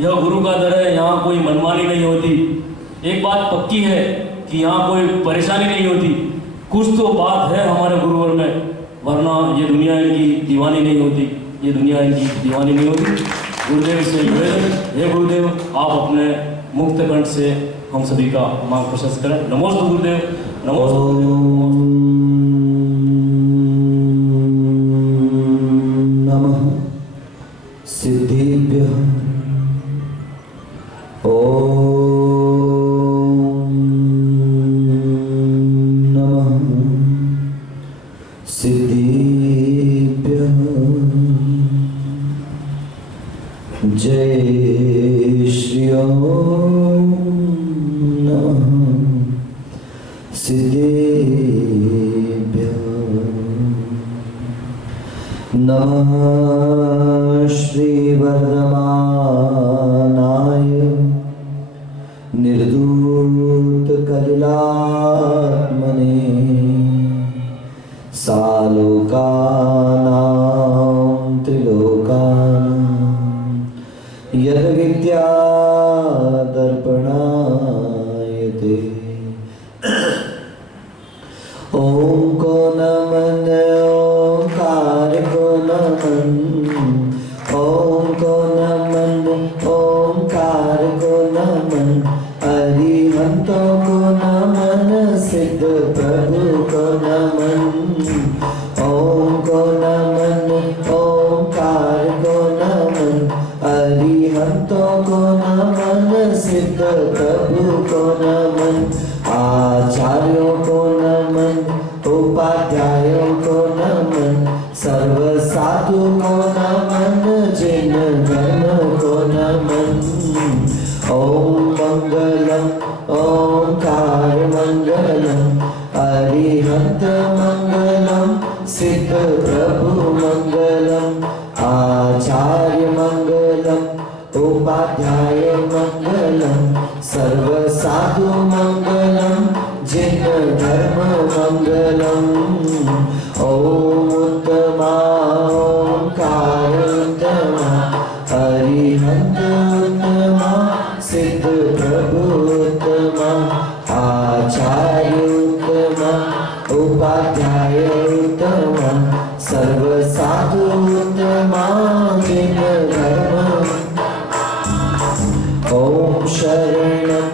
यह गुरु का दर है, यहाँ कोई मनमानी नहीं होती। एक बात पक्की है कि यहाँ कोई परेशानी नहीं होती। कुछ तो बात है हमारे गुरुवर में, वरना ये दुनिया इनकी दीवानी नहीं होती, ये दुनिया इनकी दीवानी नहीं होती। गुरुदेव से निवेदन, हे गुरुदेव आप अपने मुक्त कंठ से हम सभी का मार्ग प्रशस्त करें। नमोस्तु गुरुदेव, नमोस्तु। नमः सिद्धेभ्यः। ओम नमः सिद्धेभ्यः। जय श्री ओम नमः सिद्धेभ्यः। नमः श्री वर्धमानाय निर्धूत कलिलात्मने सालोकानां त्रिलोकानां यद विद्या दर्पणायते। ओम को नमन ओंकार को नमन, ओम को नमन ओंकार को नमन, अरिहंतों को नमन सिद्ध प्रभु को नमन। ओम को नमन ओंकार को नमन, अरिहंतों को नमन सिद्ध प्रभु को नमन। आचार्यों को नमन, उपाध्यायों को नमन, सर्व साधु को नमन, जिन गण को नमन। ओम मंगलम ओंकार मंगलम, अरिहंत मंगलम सिद्ध प्रभु मंगलम। आचार्य मंगलम, उपाध्याय मंगलम, सर्व साधु मंगलम, जिन धर्म मंगलम। ओम उत्तमा ओंकार उत्तमा, अरिहंत उत्तमा सिद्ध प्रभु उत्तमा। आचार्य उत्तमा, उपाध्याय उत्तमा, सर्व साधु उत्तमा, जिन धर्म। ओम शरणं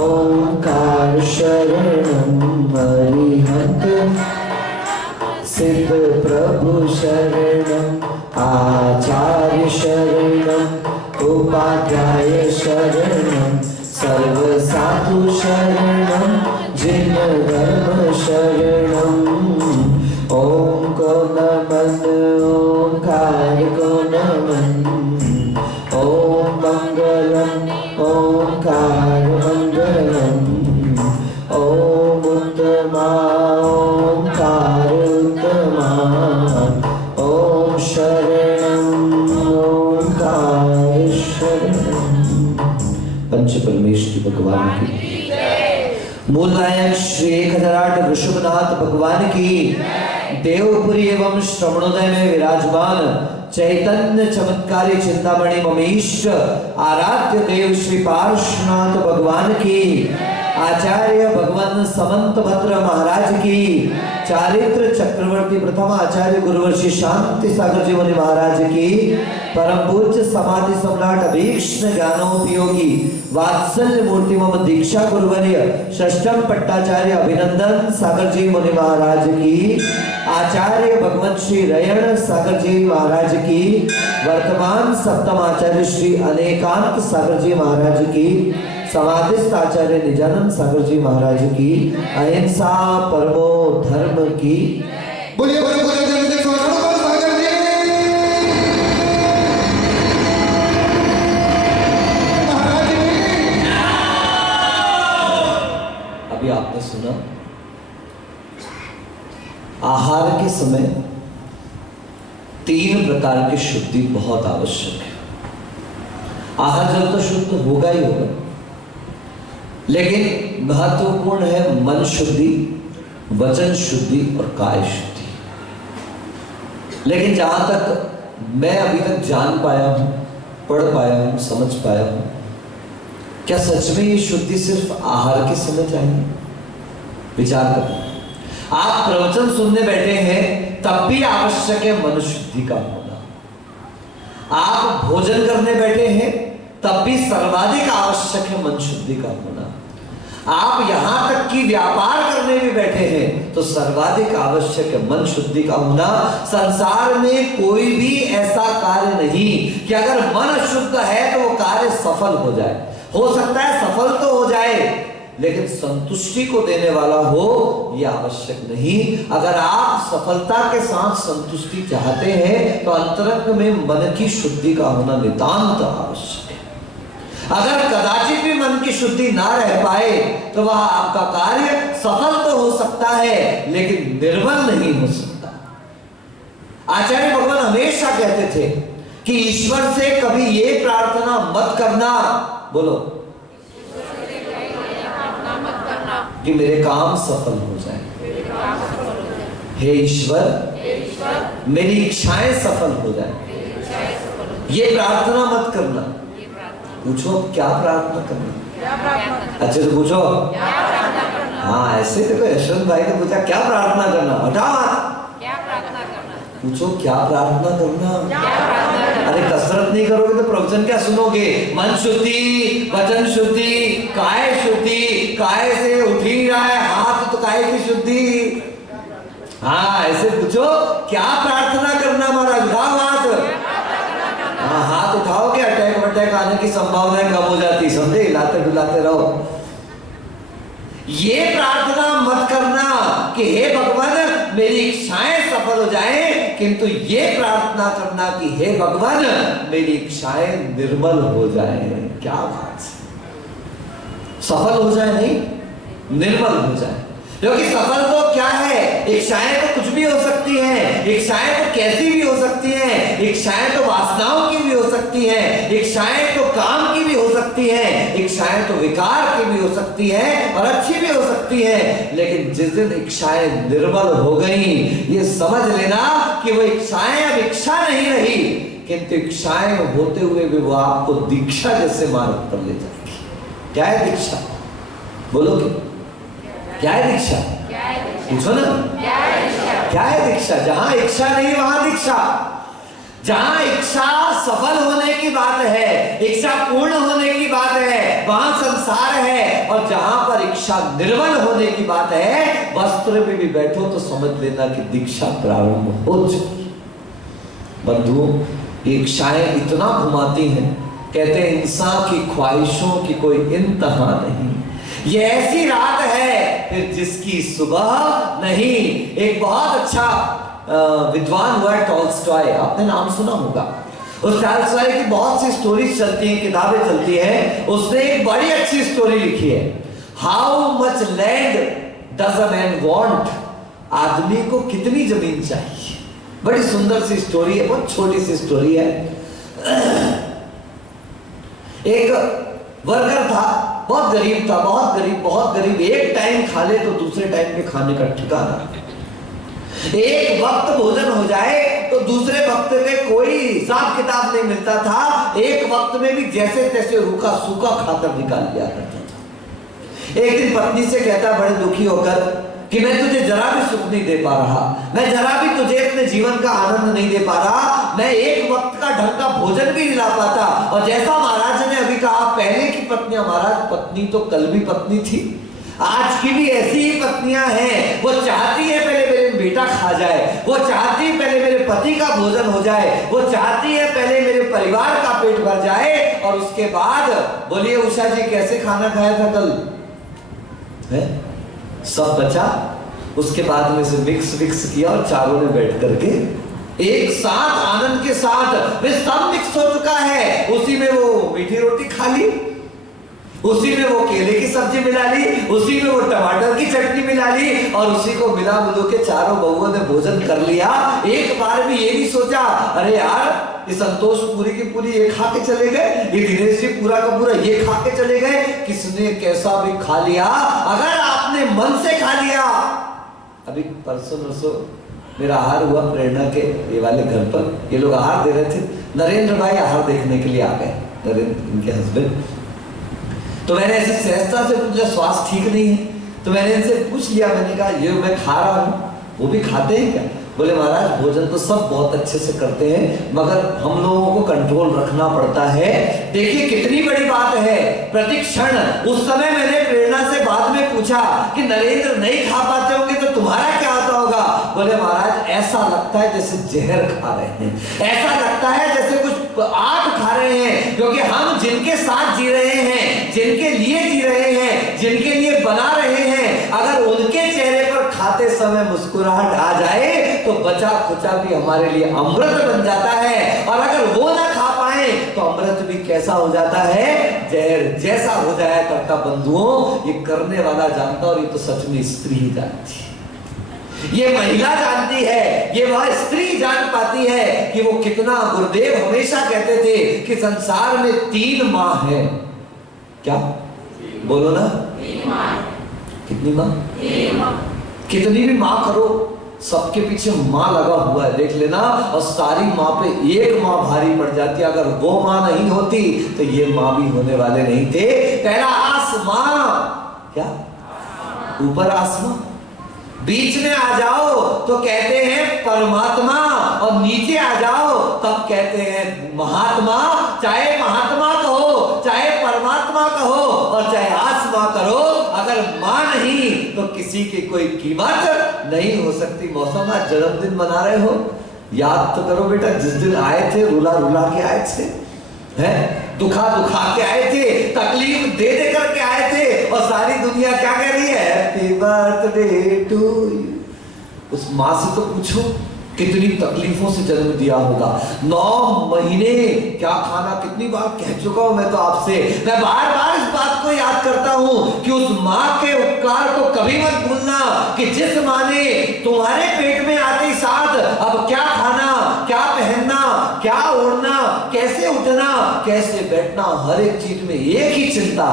ओंकार शरणं, अरिहंत सिद्ध प्रभु शरणं। आचार्य शरणं, उपाध्याय शरणं, सर्व साधु शरणं, जिन धर्म शरणं। ओम को नमन ओंकार को नमन, ओम मंगलम ओंकार मंगलम। ओम उत्तमा ओंकार उत्तमा, ओम शरणं ओंकार शरणं। पंच परमेश्वरी भगवान की, मूल नायक श्री 1008 ऋषभनाथ भगवान की, देवपुरी एवं श्रवणोदय में विराजमान चैतन्य चमत्कारी चिंतामणि ममीश्वर आराध्य देव श्री पार्श्वनाथ भगवान की, आचार्य भगवान समंत भद्र महाराज की, चारित्र चक्रवर्ती प्रथम आचार्य गुरुवर्षि शांति सागर जी मुनि महाराज की, परम पूज्य समाधि सम्राट अभीक्ष्ण ज्ञानोपयोगी वात्सल्य मूर्ति मम दीक्षा गुरुवर्य षष्ठम पट्टाचार्य अभिनंदन सागर जी मुनि महाराज की, आचार्य भगवत श्री रयण सागर जी महाराज की, वर्तमान सप्तम आचार्य श्री अनेकांत सागर जी महाराज की, समाधिस्थ आचार्य निजानंद सागर जी महाराज की, अहिंसा परमो धर्म की। बोलिए बोलिए बोलिए सागर जी। अभी आपने सुना आहार के समय 3 प्रकार की शुद्धि बहुत आवश्यक है। आहार जल तो शुद्ध होगा ही होगा, लेकिन महत्वपूर्ण है मन शुद्धि, वचन शुद्धि और काय शुद्धि। लेकिन जहां तक मैं अभी तक जान पाया हूं, पढ़ पाया हूं, समझ पाया हूं, क्या सच में ये शुद्धि सिर्फ आहार के समय चाहिए? विचार करें। आप प्रवचन सुनने बैठे हैं तब भी आवश्यक है मन शुद्धि का होना। आप भोजन करने बैठे हैं तब भी सर्वाधिक आवश्यक है मन शुद्धि का होना। आप यहां तक कि व्यापार करने भी बैठे हैं तो सर्वाधिक आवश्यक है मन शुद्धि का होना। संसार में कोई भी ऐसा कार्य नहीं कि अगर मन शुद्ध है तो वो कार्य सफल हो जाए। हो सकता है सफल तो हो जाए लेकिन संतुष्टि को देने वाला हो यह आवश्यक नहीं। अगर आप सफलता के साथ संतुष्टि चाहते हैं तो अंतरंग में मन की शुद्धि का होना नितांत आवश्यक है। अगर कदाचित भी मन की शुद्धि ना रह पाए तो वह आपका कार्य सफल तो हो सकता है लेकिन निर्मल नहीं हो सकता। आचार्य भगवान हमेशा कहते थे कि ईश्वर से कभी ये प्रार्थना मत करना, बोलो, कि मेरे काम सफल हो जाए। हे ईश्वर मेरी इच्छाएं सफल हो जाए, ये प्रार्थना मत करना। पूछो क्या प्रार्थना करना? अच्छा तो पूछो। हाँ ऐसे देखो, यशवंत भाई ने पूछा क्या प्रार्थना करना, हटाओ। पूछो क्या प्रार्थना करना? अरे कसरत नहीं करोगे तो प्रवचन क्या सुनोगे? मन शुद्धि, वचन शुद्धि, काय शुद्धि, काय से उठ ही रहा है हाथ तो काय की शुद्धि। हाँ ऐसे पूछो क्या प्रार्थना करना महाराज, उठाओ हाथ। हाँ हाथ उठाओगे अटैक वटैक आने की संभावना कम हो जाती, समझे? हिलाते डुलाते रहो। ये प्रार्थना मत करना कि हे भगवान मेरी इच्छाएं सफल हो जाएं, किंतु ये प्रार्थना करना कि हे भगवान मेरी इच्छाएं निर्मल हो जाएं। क्या बात है, सफल हो जाए नहीं, निर्मल हो जाए। क्योंकि सफल तो क्या है, इच्छाएं तो कुछ भी हो सकती हैं, इच्छाएं तो कैसी भी हो सकती हैं, इच्छाएं तो वासनाओं की भी हो सकती हैं, इच्छाएं तो काम की भी हो सकती हैं, इच्छाएं तो विकार की भी हो सकती हैं और अच्छी भी हो सकती हैं। लेकिन जिस दिन इच्छाएं निर्मल हो गई, ये समझ लेना कि वो इच्छाएं अब इच्छा नहीं रही, किंतु इच्छाएं होते हुए भी वो आपको दीक्षा जैसे मार्ग पर ले जाएगी। क्या है दीक्षा? बोलोगे क्या है दीक्षा? पूछो ना, क्या है दीक्षा? जहां इच्छा नहीं वहां दीक्षा। जहां इच्छा सफल होने की बात है, इच्छा पूर्ण होने की बात है, वहां संसार है। और जहां पर इच्छा निर्मल होने की बात है, वस्त्र में भी बैठो तो समझ लेना कि दीक्षा प्रारंभ हो चुकी। बंधुओं, इच्छाएं इतना घुमाती हैं, कहते हैं इंसान की ख्वाहिशों की कोई इंतहा नहीं। ये ऐसी रात है फिर जिसकी सुबह नहीं। एक बहुत अच्छा विद्वान हुआ है टॉल्स्टॉय, आपने नाम सुना होगा। उस टॉल्स्टॉय की बहुत सी स्टोरीज चलती हैं, किताबें चलती हैं। उसने एक बड़ी अच्छी स्टोरी लिखी है, how much land does a man want. आदमी को कितनी जमीन चाहिए। बड़ी सुंदर सी स्टोरी है, बहुत छोटी सी स्टोरी है। एक वर्कर था, बहुत गरीब था, बहुत गरीब, बहुत गरीब। एक टाइम खा ले तो दूसरे टाइम के खाने का ठिकाना। एक वक्त भोजन हो जाए तो दूसरे वक्त में कोई हिसाब किताब नहीं मिलता था। एक वक्त में भी जैसे तैसे रूखा सूखा खाकर निकाल लिया करता था। एक दिन पत्नी से कहता बड़े दुखी होकर कि मैं तुझे जरा भी सुख नहीं दे पा रहा, मैं जरा भी तुझे अपने जीवन का आनंद नहीं दे पा रहा, मैं एक वक्त का ढंग का भोजन भी नहीं ला पाता। और जैसा महाराज ने अभी कहा, पहले की पत्नियां, महाराज पत्नी तो कल भी पत्नी थी, आज की भी ऐसी ही पत्नियां हैं। वो चाहती है पहले मेरे बेटा खा जाए, वो चाहती है पहले मेरे पति का भोजन हो जाए, वो चाहती है पहले मेरे परिवार का पेट भर जाए और उसके बाद बोलिए उषा जी कैसे खाना खाया था कल है? सब बचा, उसके बाद में से मिक्स किया और चारों ने बैठ करके एक साथ आनंद के साथ वे सब मिक्स हो चुका है। उसी में वो मीठी रोटी खा ली, उसी में वो केले की सब्जी मिला ली, उसी में वो टमाटर की चटनी मिला ली और उसी को मिला मिलू के चारों बहुओं ने भोजन कर लिया। एक बार भी ये नहीं सोचा अरे यार ये संतोष पूरी की पूरी ये खा के चले गए, ये दिनेश जी पूरा का पूरा ये खा के चले गए, किसने कैसा भी खा लिया। अगर आपने मन से खा लिया, अभी परसों नरसों मेरा आहार हुआ प्रेरणा के ये वाले घर पर, ये लोग आहार दे रहे थे, नरेंद्र भाई आहार देखने के लिए आ गए, नरेंद्र इनके हस्बैंड। तो मैंने ऐसे सहजता से पूछा स्वास्थ्य ठीक नहीं है, तो मैंने इनसे पूछ लिया, मैंने कहा ये मैं खा रहा हूँ, वो भी खाते हैं क्या? बोले महाराज भोजन तो सब बहुत अच्छे से करते हैं, मगर हम लोगों को कंट्रोल रखना पड़ता है। देखिए कितनी बड़ी बात है, प्रतिक्षण। उस समय मैंने प्रेरणा से बाद में पूछा कि नरेंद्र नहीं खा पाते होंगे तो तुम्हारा क्या होता होगा? बोले महाराज ऐसा लगता है जैसे जहर खा रहे हैं, ऐसा लगता है जैसे कुछ आग खा रहे हैं, क्योंकि हम जिनके साथ जी रहे हैं, जिनके लिए जी रहे हैं, जिनके लिए बना रहे हैं, अगर उनके चेहरे पर खाते समय मुस्कुराहट आ जाए तो बचा खुचा भी हमारे लिए अमृत बन जाता है, और अगर वो ना खा पाए तो अमृत भी कैसा हो जाता है? जहर जैसा हो जाया करता। बंधुओं, ये करने वाला जानता, और ये तो सच में स्त्री ही जानती है, ये महिला जानती है, ये वह स्त्री जान पाती है कि वो कितना। गुरुदेव हमेशा कहते थे कि संसार में 3 माँ है। क्या बोलो ना? 3 माँ। कितनी माँ? 3 माँ। कितनी भी माँ करो, सबके पीछे माँ लगा हुआ है, देख लेना। और सारी माँ पे एक माँ भारी पड़ जाती है, अगर वो माँ नहीं होती तो ये माँ भी होने वाले नहीं थे। पहला आसमां, क्या ऊपर आसमां, बीच में आ जाओ तो कहते हैं परमात्मा, और नीचे आ जाओ तब कहते हैं महात्मा। चाहे महात्मा कहो, चाहे परमात्मा कहो, और चाहे आत्मा करो, अगर मां नहीं तो किसी की कोई कीमत नहीं हो सकती। मौसम आज जन्मदिन मना रहे हो, याद तो करो बेटा, जिस दिन आए थे रुला रुला के आए थे, हैं दुखा दुखा के आए थे, तकलीफ दे दे करके आए थे, और सारी दुनिया क्या कह रही है? Happy birthday to you. उस माँ से तो पूछो कितनी तकलीफों से जन्म दिया होगा। 9 महीने क्या खाना, कितनी बार कह चुका हूं मैं तो आपसे, मैं बार बार इस बात को याद करता हूं कि उस माँ के उपकार को कभी मत भूलना, कि जिस माँ ने तुम्हारे पेट में आते ही साथ अब क्या खाना, क्या पहनना, क्या ओढ़ना, कैसे उठना, कैसे बैठना, हर एक चीज में एक ही चिंता,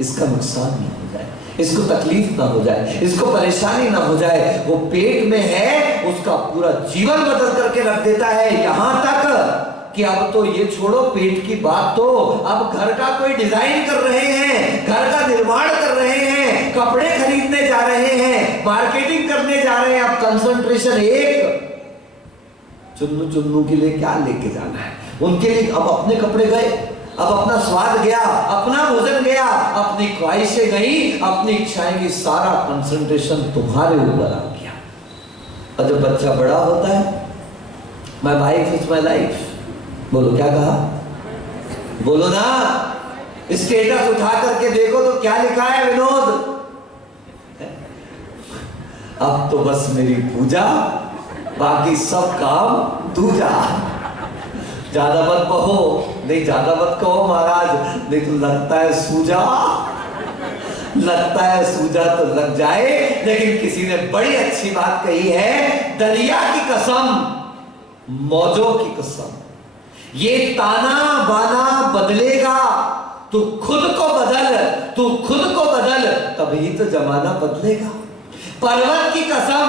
इसका नुकसान ना हो जाए, इसको तकलीफ ना हो जाए, इसको परेशानी ना हो जाए। वो पेट में है, उसका पूरा जीवन बदल करके रख देता है। यहां तक कि अब तो ये छोड़ो पेट की बात, तो अब घर का कोई डिजाइन कर रहे हैं, घर का निर्माण कर रहे हैं, कपड़े खरीदने जा रहे हैं, मार्केटिंग करने जा रहे हैं। अब कंसंट्रेशन एक चुन्नू चुन्नू के लिए क्या लेके जाना है, उनके लिए अब अपने कपड़े गए, अब अपना स्वाद गया, अपना भोजन गया, अपनी ख्वाहिशें गई, अपनी इच्छाएं की, सारा कंसंट्रेशन तुम्हारे ऊपर आ गया। और जब बच्चा बड़ा होता है, my wife is my life, बोलो क्या कहा? बोलो ना। स्टेटस उठा करके देखो तो क्या लिखा है विनोद? अब तो बस मेरी पूजा, बाकी सब काम तू जा, ज्यादा मत बहो, नहीं ज्यादा मत कहो महाराज, नहीं तो लगता है सूजा, लगता है सूजा तो लग जाए। लेकिन किसी ने बड़ी अच्छी बात कही है, दरिया की कसम, मौजों की कसम, ये ताना बाना बदलेगा, तू खुद को बदल, तू खुद को बदल, तभी तो जमाना बदलेगा। पर्वत की कसम,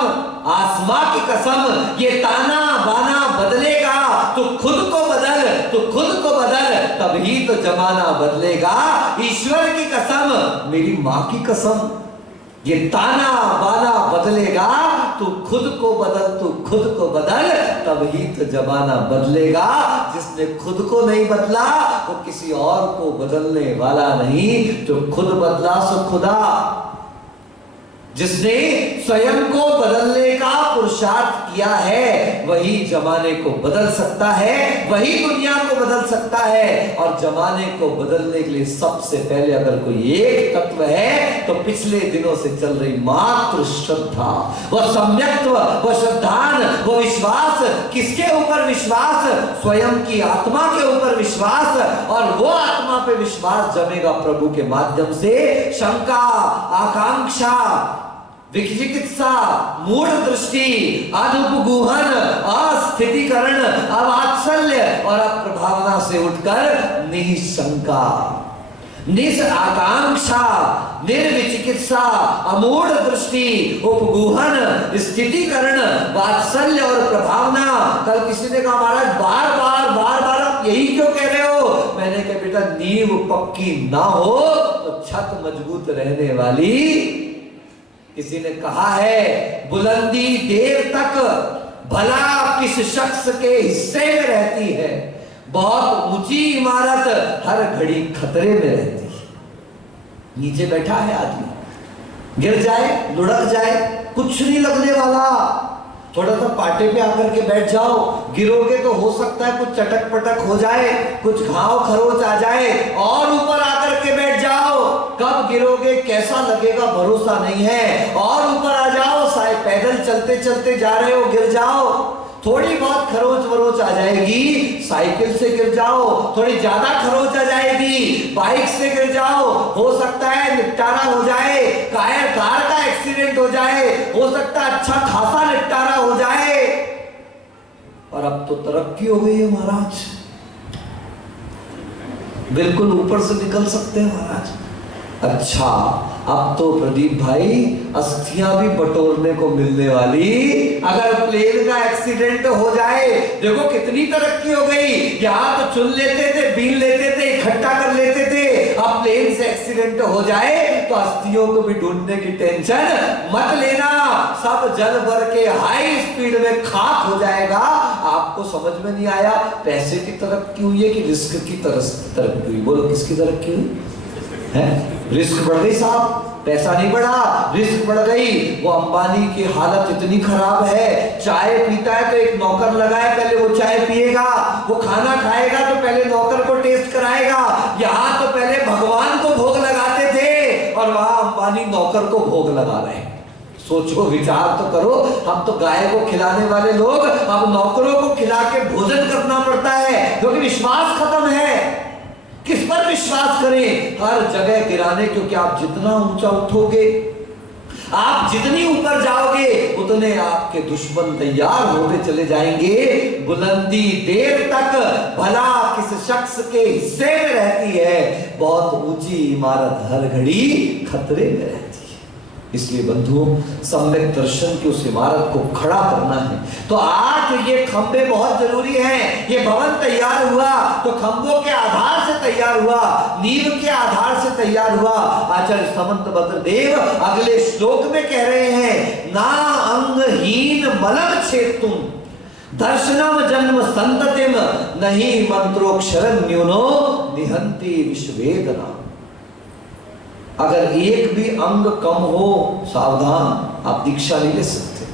आसमां की कसम, ये ताना बाना बदलेगा, तू खुद को बदल, तू खुद को बदल, तभी तो जमाना बदलेगा। ईश्वर की कसम, मेरी मां की कसम, ये ताना बाना बदलेगा, तू खुद को बदल, तू खुद को बदल, तभी तो जमाना बदलेगा। जिसने खुद को नहीं बदला वो किसी और को बदलने वाला नहीं, जो खुद बदला सो खुदा। जिसने स्वयं को बदलने का पुरुषार्थ किया है वही जमाने को बदल सकता है, वही दुनिया को बदल सकता है। और जमाने को बदलने के लिए सबसे पहले अगर कोई एक तत्व है तो पिछले दिनों से चल रही मात्र श्रद्धा, वह सम्यक्त्व, वह श्रद्धान, वह विश्वास। किसके ऊपर विश्वास? स्वयं की आत्मा के ऊपर विश्वास। और वो आत्मा पे विश्वास जमेगा प्रभु के माध्यम से। शंका, आकांक्षा, विचिकित्सा, मूढ़ दृष्टि, अदुपगूहन, अस्थितिकरण, अवात्सल्य और अप्रभावना से उठकर निशंका। निस आकांक्षा, निर्विचिकित्सा, अमूढ़ दृष्टि, उपगुहन, स्थितिकरण, वात्सल्य और प्रभावना। कल किसी ने कहा महाराज बार बार आप यही क्यों कह रहे हो? मैंने कहा बेटा नींव पक्की ना हो तो छत मजबूत रहने वाली। किसी ने कहा है बुलंदी देर तक भला किस शख्स के हिस्से में रहती है, बहुत ऊंची इमारत हर घड़ी खतरे में रहती है। नीचे बैठा है आदमी, गिर जाए लुढ़क जाए कुछ नहीं लगने वाला। थोड़ा सा पाटे पे आकर के बैठ जाओ, गिरोगे तो हो सकता है कुछ चटक पटक हो जाए, कुछ घाव खरोच आ जाए, और ऊपर आकर के बैठ जाओ, कब गिरोगे कैसा लगेगा भरोसा नहीं है। और ऊपर आ जाओ, शायद पैदल चलते चलते जा रहे हो गिर जाओ, थोड़ी बहुत खरोच वरोच आ जाएगी, साइकिल से गिर जाओ, थोड़ी ज्यादा खरोच आ जाएगी, बाइक से गिर जाओ, हो सकता है निपटारा हो जाए, कार का एक्सीडेंट हो जाए, हो सकता है अच्छा खासा निपटारा हो जाए। और अब तो तरक्की हो गई है महाराज, बिल्कुल ऊपर से निकल सकते हैं महाराज। अच्छा अब तो प्रदीप भाई अस्थियां भी बटोरने को मिलने वाली, अगर प्लेन का एक्सीडेंट हो जाए। देखो कितनी तरक्की हो गई, यहाँ तो चुन लेते थे, बीन लेते थे, इकट्ठा कर लेते थे, अब प्लेन से एक्सीडेंट हो जाए तो अस्थियों को भी ढूंढने की टेंशन मत लेना, सब जल भर के हाई स्पीड में खाक हो जाएगा। आपको समझ में नहीं आया पैसे की तरक्की हुई है कि रिस्क की तरक्की हुई? बोलो किसकी तरक्की हुई है? रिस्क बढ़ गई साहब, पैसा नहीं बढ़ा, रिस्क बढ़ गई। वो अंबानी की हालत इतनी खराब है, चाय पीता है तो एक नौकर लगाए, पहले वो चाय पिएगा, वो खाना खाएगा तो पहले नौकर को टेस्ट कराएगा। यहाँ तो पहले भगवान को भोग लगाते थे और वहां अंबानी नौकर को भोग लगा रहे हैं। सोचो विचार तो करो, हम तो गाय को खिलाने वाले लोग अब नौकरों को खिला के भोजन करना पड़ता है, क्योंकि विश्वास खत्म है। किस पर विश्वास करें? हर जगह गिराने, क्योंकि आप जितना ऊंचा उठोगे, आप जितनी ऊपर जाओगे, उतने आपके दुश्मन तैयार होते चले जाएंगे। बुलंदी देर तक भला किस शख्स के हिस्से में रहती है, बहुत ऊंची इमारत हर घड़ी खतरे में रहती है। इसलिए बंधुओं सम्यक दर्शन की उस इमारत को खड़ा करना है तो आज ये खंभे बहुत जरूरी हैं। ये भवन तैयार हुआ तो खंभों के आधार से तैयार हुआ, नींव के आधार से तैयार हुआ। आचार्य समंत भद्रदेव अगले श्लोक में कह रहे हैं, ना अंगहीन मलम छेतुम दर्शनम जन्म संततिम नहीं मंत्रोक्षर न्यूनो निहंति विश्वेदना। अगर एक भी अंग कम हो सावधान, आप दीक्षा नहीं ले सकते।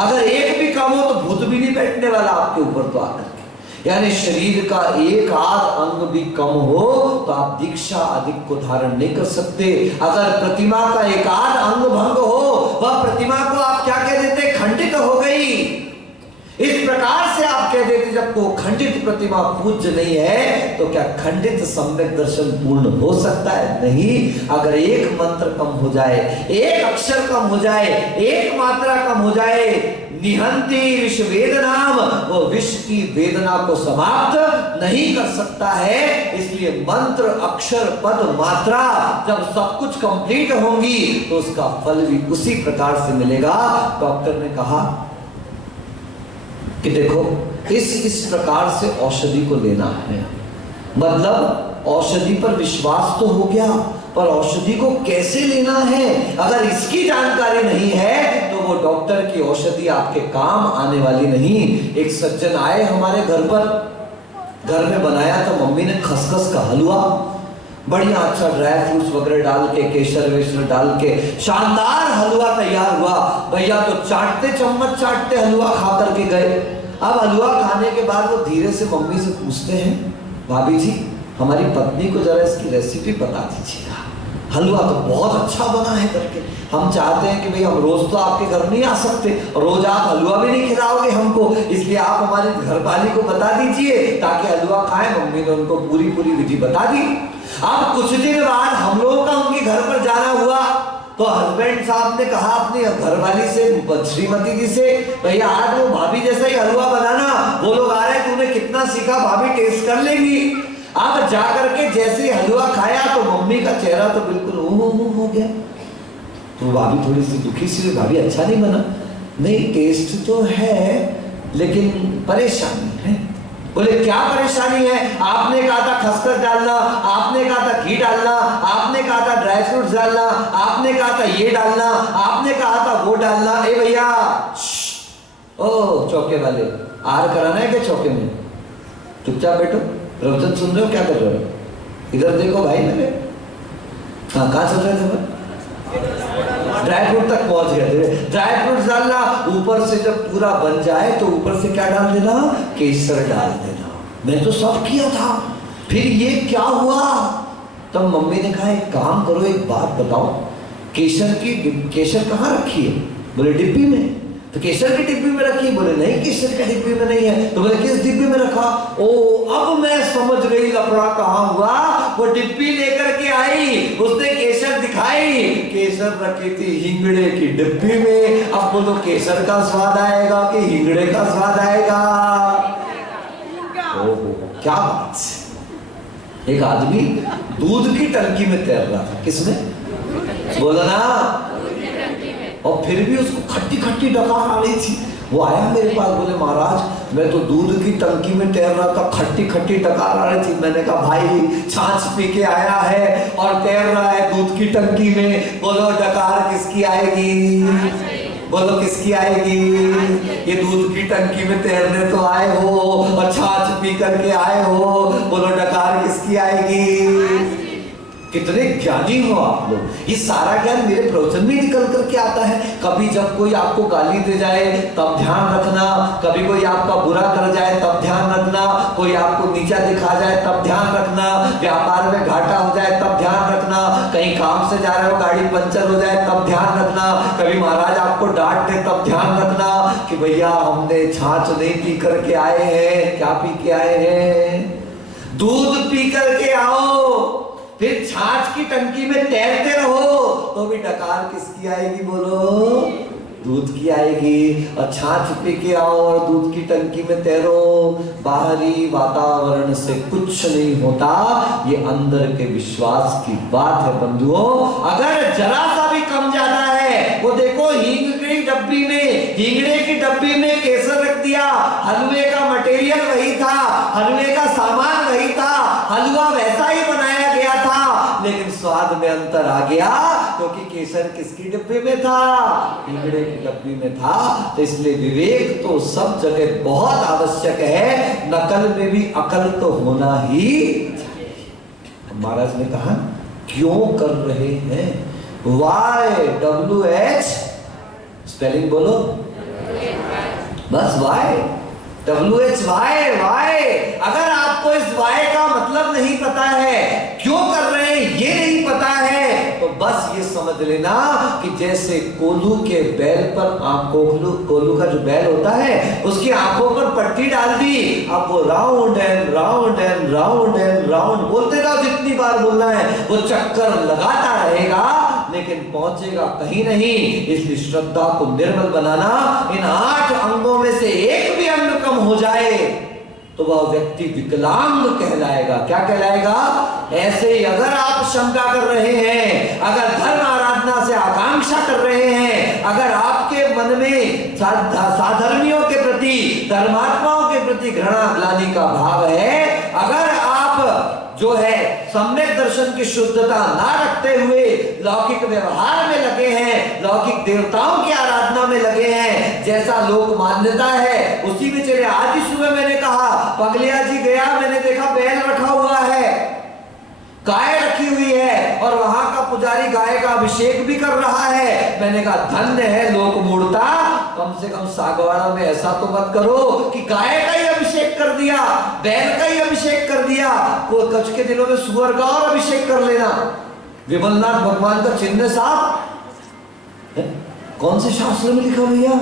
अगर एक भी कम हो तो भूत भी नहीं बैठने वाला आपके ऊपर तो आकर के। यानी शरीर का एक आध अंग भी कम हो तो आप दीक्षा अधिक को धारण नहीं कर सकते। अगर प्रतिमा का एक आध अंग भंग हो, वह प्रतिमा को आप क्या कह देते? खंडित हो गई। इस प्रकार से आप कह देते जब को खंडित प्रतिमा पूज्य नहीं है तो क्या खंडित सम्यक दर्शन पूर्ण हो सकता है? नहीं। अगर एक मंत्र कम हो जाए, एक अक्षर कम हो जाए, एक मात्रा कम हो जाए, निहंति विष वेदनाम, वो विष की वेदना को समाप्त नहीं कर सकता है। इसलिए मंत्र अक्षर पद मात्रा जब सब कुछ कंप्लीट होंगी तो उसका फल भी उसी प्रकार से मिलेगा। डॉक्टर ने कहा कि देखो इस प्रकार से औषधि को लेना है, मतलब औषधि पर विश्वास तो हो गया, पर औषधि को कैसे लेना है अगर इसकी जानकारी नहीं है तो वो डॉक्टर की औषधि आपके काम आने वाली नहीं। एक सज्जन आए हमारे घर पर, घर में बनाया तो मम्मी ने खसखस का हलवा, बढ़िया अच्छा ड्राई फ्रूट्स वगैरह डाल के, केसर वेसर डाल के शानदार हलवा तैयार हुआ। भैया तो चाटते चम्मच चाटते हलवा खा करके गए। अब हलवा खाने के बाद वो धीरे से मम्मी से पूछते हैं, भाभी जी हमारी पत्नी को जरा इसकी रेसिपी बता दीजिएगा, हलवा तो बहुत अच्छा बना है करके। हम चाहते हैं कि भाई हम रोज तो आपके घर नहीं आ सकते, रोज आप हलवा भी नहीं खिलाओगे हमको, इसलिए आप हमारे घरवाली को बता दीजिए ताकि हलवा खाएं। मम्मी ने उनको पूरी विधि बता दी। अब कुछ दिन बाद हम लोगों का उनके घर पर जाना हुआ तो हस्बैंड साहब ने कहा अपनी घरवाली से, श्रीमती जी से, भैया आज वो भाभी जैसा ही हलवा बनाना, वो लोग आ रहे हैं, तूने कितना सीखा, भाभी टेस्ट कर लेंगी। अब जाकर के जैसे ही हलवा खाया तो मम्मी का चेहरा तो बिल्कुल हो गया। तो भाभी थोड़ी सी दुखी सी, भाभी अच्छा नहीं बना। नहीं, टेस्ट तो है लेकिन परेशानी है। बोले क्या परेशानी है? आपने कहा था खसखस डालना, आपने कहा था घी डालना, आपने कहा था ड्राई फ्रूट्स डालना, आपने कहा था ये डालना, आपने कहा था वो डालना। ए भैया, ओ चौके वाले, आर कराना है क्या चौके में? चुपचाप बैठो, प्रवचन सुन रहे हो, क्या कर रहे हो? इधर देखो भाई मेरे। हाँ, कहाँ चल रहे थे? ड्राई फ्रूट तक पहुंच गए थे। ड्राई फ्रूट्स डालना, ऊपर से जब पूरा बन जाए तो ऊपर से क्या डाल देना? केसर डाल देना। मैं तो सब किया था, फिर ये क्या हुआ? तब मम्मी ने कहा एक काम करो, एक बात बताओ, केसर कहाँ रखी है? बोले डिब्बी में। तो केसर की डिब्बी में रखी? बोले नहीं, केसर की डिब्बी में नहीं है। तो बोले किस डिब्बी में रखा? ओ अब मैं समझ गई लफड़ा कहाँ हुआ। वो डिब्बी लेकर के आई, उसने केसर दिखाई, केसर रखी थी हिंगड़े की डिब्बी में। अब बोलो केसर का स्वाद आएगा कि हिंगड़े का स्वाद आएगा? ओहो, क्या बात है। एक आदमी दूध की टंकी में तैर रहा था। किसमें? बोला ना। और फिर भी उसको खट्टी खट्टी डकार आ रही थी। वो आया मेरे पास, बोले महाराज मैं तो दूध की टंकी में तैर रहा था, खट्टी खट्टी डकार आ रही थी। मैंने कहा भाई छाछ पी के आया है और तैर रहा है दूध की टंकी में, बोलो डकार किसकी आएगी? बोलो किसकी आएगी? ये दूध की टंकी में तैरने तो आए हो और छाछ पी करके आए हो, बोलो डकार किसकी आएगी? कितने ज्ञानी हो आप लोग। ये सारा ज्ञान मेरे प्रवचन में निकल करके आता है। कभी जब कोई आपको गाली दे जाए तब ध्यान रखना, कभी कोई आपका बुरा कर जाए तब ध्यान रखना, कोई आपको नीचा दिखा जाए तब ध्यान रखना, व्यापार में घाटा हो जाए तब ध्यान रखना, कहीं काम से जा रहे हो गाड़ी पंचर हो जाए तब ध्यान रखना, कभी महाराज आपको डांट दे तब ध्यान रखना कि भैया हमने छाछ नहीं पी करके आए हैं। क्या पी के आए हैं? दूध पी करके आओ। फिर छाछ की टंकी में तैरते रहो तो भी डकार किसकी आएगी? बोलो दूध की आएगी। और छाछ पी के आओ और दूध की टंकी में तैरो। बाहरी वातावरण से कुछ नहीं होता, ये अंदर के विश्वास की बात है बंधुओं। अगर जरा सा भी कम ज्यादा है, वो देखो हींग की डब्बी में, हींगड़े की डब्बी में केसर रख दिया, हलवे का मटेरियल वही था, हलवे का सामान वही था, हलवा वैसा ही बनाया गया था, लेकिन स्वाद में अंतर आ गया क्योंकि केसर किसकी डिब्बी में था? हींगड़े की डब्बी में था। तो इसलिए विवेक तो सब जगह बहुत आवश्यक है, नकल में भी अकल तो होना ही। महाराज ने कहा क्यों कर रहे हैं? YWH स्पेलिंग बोलो, बस WHY। अगर आपको इस Y का मतलब नहीं पता है, क्यों कर रहे हैं ये नहीं पता है, तो बस ये समझ लेना कि जैसे कोल्हू के बैल पर कोल्हू का जो बैल होता है उसकी आंखों पर पट्टी डाल दी, अब वो round and round and round and round बोलते जाओ, जितनी बार बोलना है वो चक्कर लगाता रहेगा लेकिन पहुंचेगा कहीं नहीं। इसलिए श्रद्धा को निर्मल बनाना, इन 8 अंगों में से एक भी अंग कम हो जाए तो वह व्यक्ति विकलांग कहलाएगा। क्या कहलाएगा? ऐसे ही अगर आप शंका कर रहे हैं, अगर धर्म आराधना से आकांक्षा कर रहे हैं, अगर आपके मन में साधर्मियों के प्रति, धर्मात्माओं के प्रति घृणा ग्लानि का भाव है, अगर आप जो है सम्यक दर्शन की शुद्धता ना रखते हुए लौकिक व्यवहार में लगे हैं, लौकिक देवताओं की आराधना में लगे हैं, जैसा लोक मान्यता है उसी में चले। आज ही सुबह मैंने कहा पगलिया जी गया, मैंने देखा बैल रखा हुआ है, गाय रखी हुई है और वहां का पुजारी गाय का अभिषेक भी कर रहा है। मैंने कहा धन्य है लोक मूर्ता, कम से कम सागवाड़ा में ऐसा तो मत करो कि गाय का ही अभिषेक कर दिया, बैल का ही अभिषेक कर दिया, को कच्छ के दिनों में सुअर का और अभिषेक कर लेना। विमलनाथ भगवान का चिन्ह साहब कौन से शास्त्र में लिखा भैया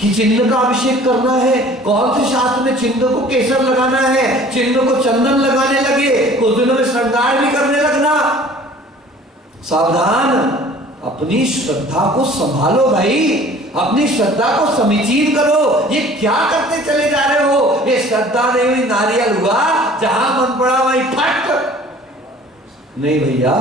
कि चिन्ह का अभिषेक करना है? कौन से शास्त्र में चिन्ह को केसर लगाना है, चिन्ह को चंदन लगाने लगे, कुछ दिनों में श्रृंगार भी करने लगना? सावधान, अपनी श्रद्धा को संभालो भाई। अपनी श्रद्धा को समीचीन करो। ये क्या करते चले जा रहे हो? ये श्रद्धा नहीं हुई नारियल हुआ, जहां मन पड़ा वहीं फट। नहीं भैया,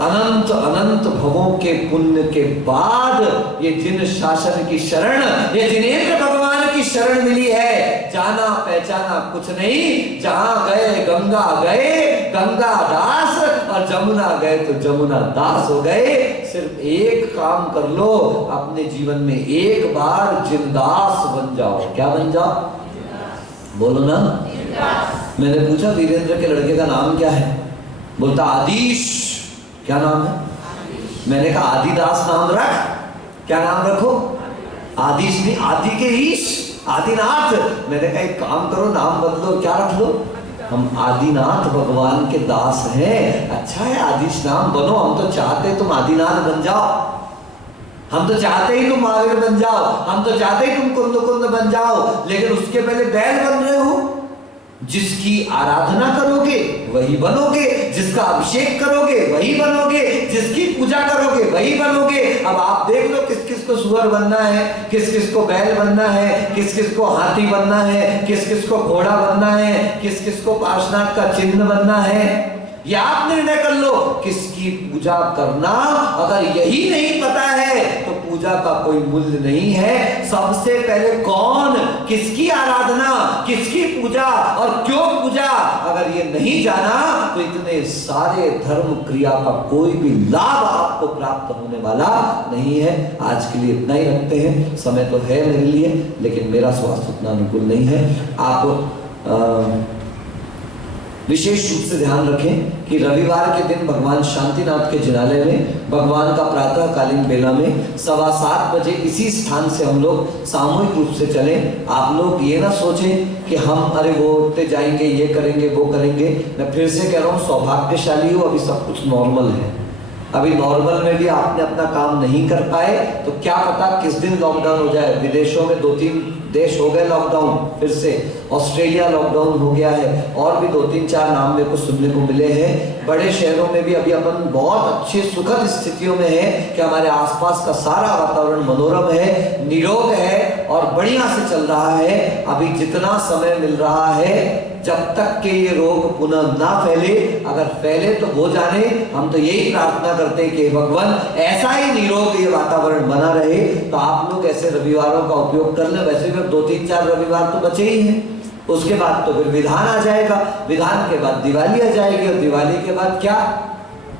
अनंत अनंत भवों के पुण्य के बाद ये जिन शासन की शरण, ये जिनेंद्र भगवान की शरण मिली है, जाना पहचाना कुछ नहीं। जहां गए गंगा दास, और जमुना गए तो जमुना दास हो गए। सिर्फ एक काम कर लो, अपने जीवन में एक बार जिनदास बन जाओ। क्या बन जाओ? बोलो ना। मैंने पूछा वीरेंद्र के लड़के का नाम क्या है? बोलता आदिश। क्या नाम है? मैंने कहा आदिदास नाम रख। क्या नाम रखो? आदिश नहीं, आदि के ईश, आदिनाथ। मैंने कहा एक काम करो, नाम बदलो। क्या रख लो? हम आदिनाथ भगवान के दास हैं। अच्छा है, आदिश नाम बनो। हम तो चाहते तुम आदिनाथ बन जाओ, हम तो चाहते ही तुम महावीर बन जाओ, हम तो चाहते ही तुम कुंद बन जाओ, लेकिन उसके पहले बैल बन रहे हो। जिसकी आराधना करोगे वही बनोगे, जिसका अभिषेक करोगे वही बनोगे, जिसकी पूजा करोगे वही बनोगे। अब आप देख लो किस किस को सुअर बनना है, किस किस को बैल बनना है, किस किस को हाथी बनना है, किस किस को घोड़ा बनना है, किस किस को पार्श्वनाथ का चिन्ह बनना है। या आप निर्णय कर लो किसकी पूजा करना। अगर यही नहीं पता है तो पूजा का कोई मूल्य नहीं है। सबसे पहले कौन, किसकी आराधना, किसकी पूजा और क्यों पूजा, अगर ये नहीं जाना तो इतने सारे धर्म क्रिया का कोई भी लाभ आपको प्राप्त होने वाला नहीं है। आज के लिए इतना ही रखते हैं। समय तो है मेरे लिए, लेकिन मेरा स्वास्थ्य उतना अनुकूल नहीं है। आप विशेष रूप से ध्यान रखें कि रविवार के दिन भगवान शांतिनाथ के जिनालय में भगवान का प्रातःकालीन बेला में 7:15 बजे इसी स्थान से हम लोग सामूहिक रूप से चलें। आप लोग ये ना सोचें कि हम अरे वो उठते जाएंगे, ये करेंगे, वो करेंगे। मैं फिर से कह रहा हूँ, सौभाग्यशाली हो, अभी सब कुछ नॉर्मल है। अभी नॉर्मल में भी आपने अपना काम नहीं कर पाए तो क्या पता किस दिन लॉकडाउन हो जाए। विदेशों में 2-3 देश हो गए लॉकडाउन, फिर से ऑस्ट्रेलिया लॉकडाउन हो गया है, और भी 2-3-4 नाम मेरे को सुनने को मिले हैं। बड़े शहरों में भी अभी अपन बहुत अच्छे सुखद स्थितियों में है कि हमारे आसपास का सारा वातावरण मनोरम है, निरोग है और बढ़िया से चल रहा है। अभी जितना समय मिल रहा है, जब तक के ये रोग पुनः ना फैले, अगर फैले तो वो जाने। हम तो यही प्रार्थना करते हैं कि भगवान ऐसा ही निरोग ये वातावरण बना रहे। तो आप लोग ऐसे रविवारों का उपयोग कर लें। वैसे भी 2-3-4 रविवार तो बचे ही हैं। उसके बाद तो फिर विधान आ जाएगा, विधान के बाद दिवाली आ जाएगी, और दिवाली के बाद क्या?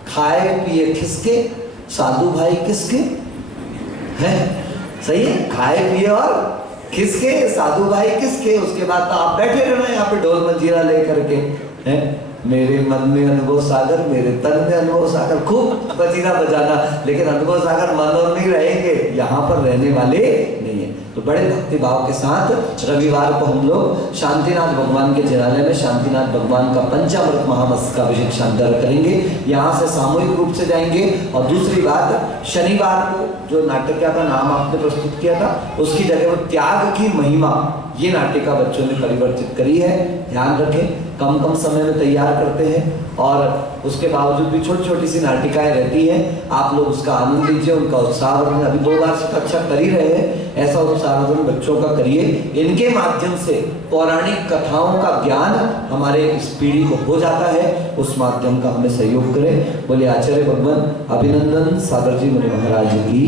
खाए पिए खिसके, साधु भाई किसके हैं? सही है, खाए पिए और किसके, साधु भाई किसके। उसके बाद तो आप बैठे रहना यहाँ पे ढोल मंजीरा लेकर के, हैं? मेरे मन में अनुभव सागर, मेरे तन में अनुभव सागर, खूब मंजीरा बजाना, लेकिन अनुभव सागर मन और नहीं रहेंगे, यहाँ पर रहने वाले नहीं है। तो बड़े भक्ति भाव के साथ रविवार को हम लोग शांतिनाथ भगवान के जिनालय में शांतिनाथ भगवान का पंचामृत महामस्तक का अभिषेक शानदार करेंगे। यहाँ से सामूहिक रूप से जाएंगे। और दूसरी बात, शनिवार को जो नाटिका का नाम आपने प्रस्तुत किया था, उसकी जगह वो त्याग की महिमा, ये नाटिका बच्चों ने परिवर्तित करी है। ध्यान रखें, कम कम समय में तैयार करते हैं और उसके बावजूद भी छोटी छोटी सी नाटिकाएं रहती हैं। आप लोग उसका आनंद लीजिए, उनका उत्साहवर्धन अभी 2 बार से कक्षा कर ही रहे हैं, ऐसा उत्साहवर्धन बच्चों का करिए। इनके माध्यम से पौराणिक कथाओं का ज्ञान हमारे इस पीढ़ी को हो जाता है, उस माध्यम का हमें सहयोग करें। बोले आचार्य भगवान अभिनंदन सागर जी मुनि महाराज की।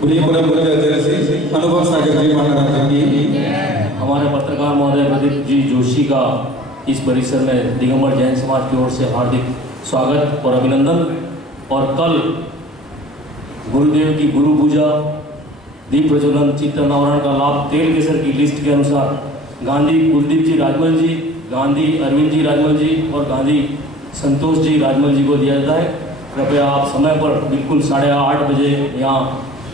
बोलिए पूरा आचार्य श्री अनुभव सागर जी महाराज की। हमारे पत्रकार महोदय प्रदीप जी जोशी का इस परिसर में दिगंबर जैन समाज की ओर से हार्दिक स्वागत और अभिनंदन। और कल गुरुदेव की गुरु पूजा, दीप प्रज्वलन, चित्त नवरण का लाभ तेल केसर की लिस्ट के अनुसार गांधी कुलदीप जी राजमल जी, गांधी अरविंद जी राजमल जी और गांधी संतोष जी राजमल जी को दिया जाता है। कृपया आप समय पर बिल्कुल 8:30 बजे यहाँ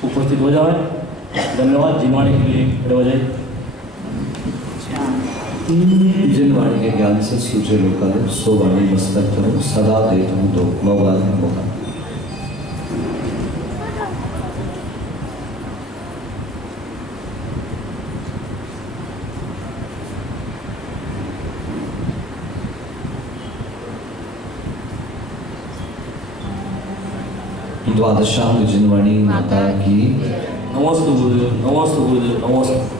उपस्थित हो जाएं। धन्यवाद। जिनवाणी के लिए खड़े हो जाए। जिनवाणी के ज्ञान से सूझे लोग सो वाणी मस्तक करो, सदा देता हूँ तो मौका मौका। द्वादशांग जिनवाणी माता की नमस्ते गुरुदेव, नमस्ते गुरुदेव, नमस्ते।